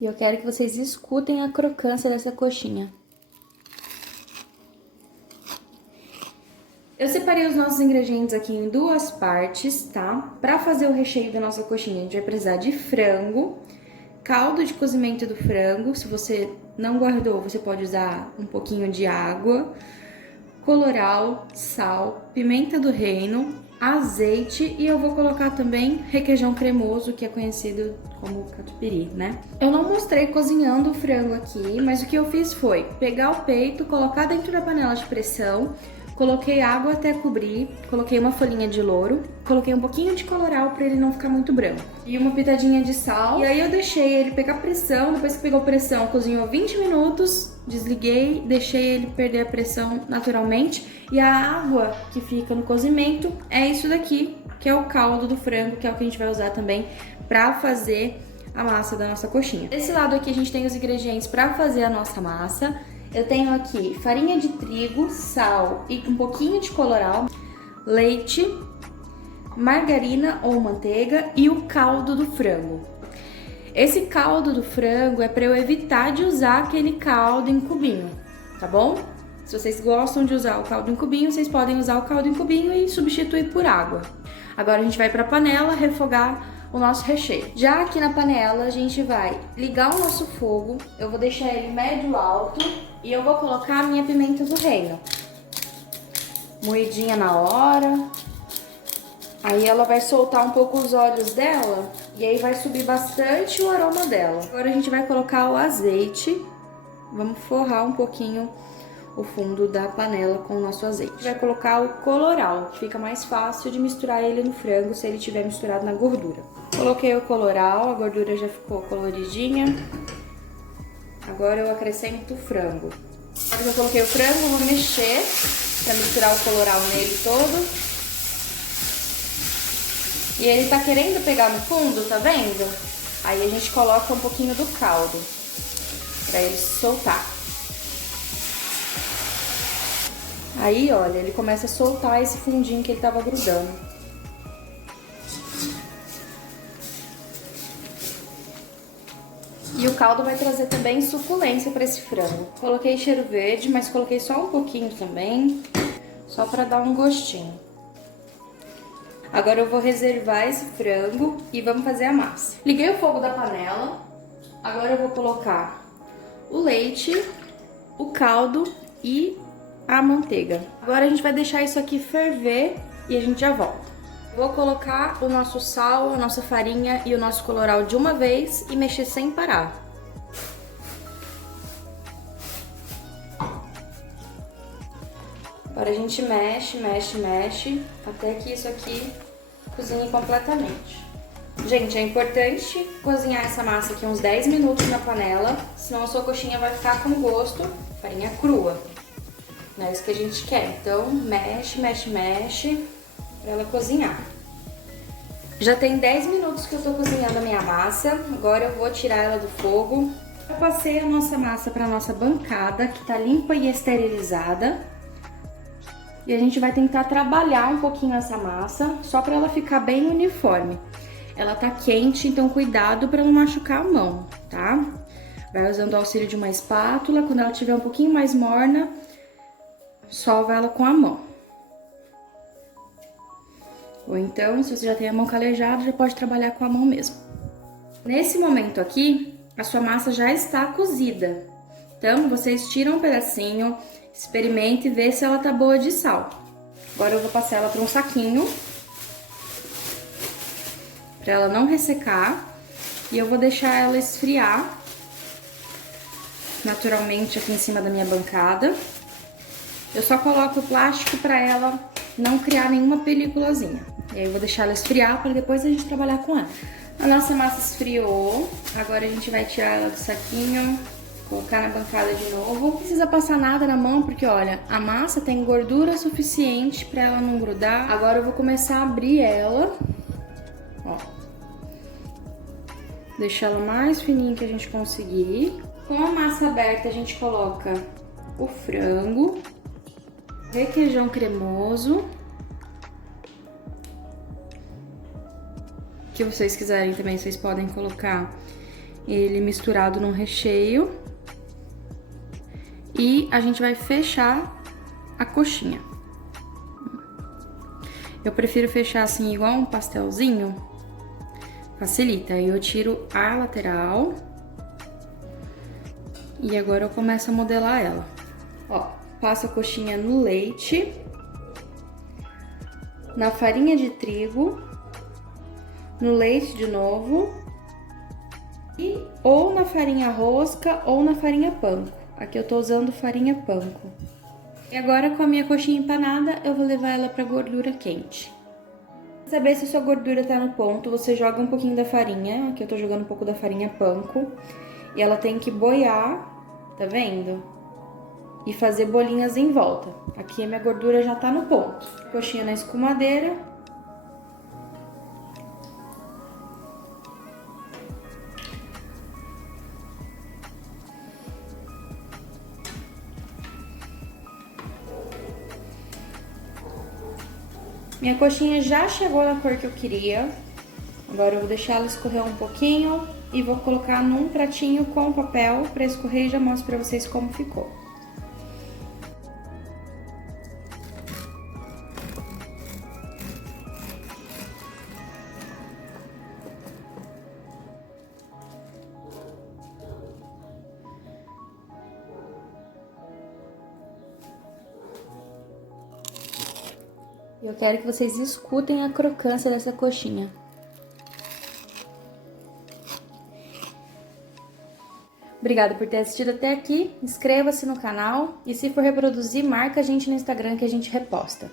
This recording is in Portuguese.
E eu quero que vocês escutem a crocância dessa coxinha. Eu separei os nossos ingredientes aqui em duas partes, tá? Pra fazer o recheio da nossa coxinha, a gente vai precisar de frango, caldo de cozimento do frango. Se você não guardou, você pode usar um pouquinho de água, colorau, sal, pimenta do reino, azeite e eu vou colocar também requeijão cremoso, que é conhecido como catupiry, né? Eu não mostrei cozinhando o frango aqui, mas o que eu fiz foi pegar o peito, colocar dentro da panela de pressão, coloquei água até cobrir, coloquei uma folhinha de louro, coloquei um pouquinho de colorau para ele não ficar muito branco e uma pitadinha de sal. E aí eu deixei ele pegar pressão, depois que pegou pressão, cozinhou 20 minutos, desliguei, deixei ele perder a pressão naturalmente. E a água que fica no cozimento é isso daqui, que é o caldo do frango, que é o que a gente vai usar também para fazer a massa da nossa coxinha. Desse lado aqui a gente tem os ingredientes para fazer a nossa massa. Eu tenho aqui farinha de trigo, sal e um pouquinho de colorau, leite, margarina ou manteiga e o caldo do frango. Esse caldo do frango é para eu evitar de usar aquele caldo em cubinho, tá bom? Se vocês gostam de usar o caldo em cubinho, vocês podem usar o caldo em cubinho e substituir por água. Agora a gente vai para a panela refogar o nosso recheio. Já aqui na panela a gente vai ligar o nosso fogo, eu vou deixar ele médio alto e eu vou colocar a minha pimenta do reino. Moidinha na hora. Aí ela vai soltar um pouco os óleos dela e aí vai subir bastante o aroma dela. Agora a gente vai colocar o azeite, vamos forrar um pouquinho o fundo da panela com o nosso azeite. Vai colocar o colorau, que fica mais fácil de misturar ele no frango se ele estiver misturado na gordura. Coloquei o colorau, a gordura já ficou coloridinha. Agora eu acrescento o frango. Agora que eu coloquei o frango, eu vou mexer para misturar o colorau nele todo. E ele tá querendo pegar no fundo, tá vendo? Aí a gente coloca um pouquinho do caldo para ele soltar. Aí, olha, ele começa a soltar esse fundinho que ele tava grudando. E o caldo vai trazer também suculência para esse frango. Coloquei cheiro verde, mas coloquei só um pouquinho também, só para dar um gostinho. Agora eu vou reservar esse frango e vamos fazer a massa. Liguei o fogo da panela, agora eu vou colocar o leite, o caldo e a manteiga. Agora a gente vai deixar isso aqui ferver e a gente já volta. Vou colocar o nosso sal, a nossa farinha e o nosso colorau de uma vez e mexer sem parar. Agora a gente mexe, mexe, mexe, até que isso aqui cozinhe completamente. Gente, é importante cozinhar essa massa aqui uns 10 minutos na panela, senão a sua coxinha vai ficar com gosto de farinha crua. Não é isso que a gente quer. Então, mexe, mexe, mexe pra ela cozinhar. Já tem 10 minutos que eu tô cozinhando a minha massa. Agora eu vou tirar ela do fogo. Eu passei a nossa massa pra nossa bancada, que tá limpa e esterilizada. E a gente vai tentar trabalhar um pouquinho essa massa, só pra ela ficar bem uniforme. Ela tá quente, então cuidado pra não machucar a mão, tá? Vai usando o auxílio de uma espátula. Quando ela estiver um pouquinho mais morna, sova ela com a mão. Ou então, se você já tem a mão calejada, já pode trabalhar com a mão mesmo. Nesse momento aqui, a sua massa já está cozida. Então, vocês tiram um pedacinho, experimente e vê se ela tá boa de sal. Agora eu vou passar ela para um saquinho, para ela não ressecar. E eu vou deixar ela esfriar naturalmente aqui em cima da minha bancada. Eu só coloco o plástico para ela não criar nenhuma peliculazinha. E aí eu vou deixar ela esfriar para depois a gente trabalhar com ela. A nossa massa esfriou, agora a gente vai tirar ela do saquinho, colocar na bancada de novo. Não precisa passar nada na mão, porque olha, a massa tem gordura suficiente para ela não grudar. Agora eu vou começar a abrir ela, ó. Deixar ela mais fininha que a gente conseguir. Com a massa aberta a gente coloca o frango, requeijão cremoso, que vocês quiserem também, vocês podem colocar ele misturado num recheio. E a gente vai fechar a coxinha. Eu prefiro fechar assim, igual um pastelzinho. Facilita. Aí eu tiro a lateral. E agora eu começo a modelar ela. Ó, passo a coxinha no leite, na farinha de trigo, no leite de novo, e ou na farinha rosca ou na farinha panko. Aqui eu tô usando farinha panko. E agora, com a minha coxinha empanada, eu vou levar ela pra gordura quente. Pra saber se a sua gordura tá no ponto, você joga um pouquinho da farinha. Aqui eu tô jogando um pouco da farinha panko. E ela tem que boiar, tá vendo? E fazer bolinhas em volta. Aqui a minha gordura já tá no ponto. Coxinha na escumadeira. Minha coxinha já chegou na cor que eu queria. Agora eu vou deixar ela escorrer um pouquinho e vou colocar num pratinho com papel para escorrer e já mostro para vocês como ficou. Eu quero que vocês escutem a crocância dessa coxinha. Obrigada por ter assistido até aqui. Inscreva-se no canal e se for reproduzir, marca a gente no Instagram que a gente reposta.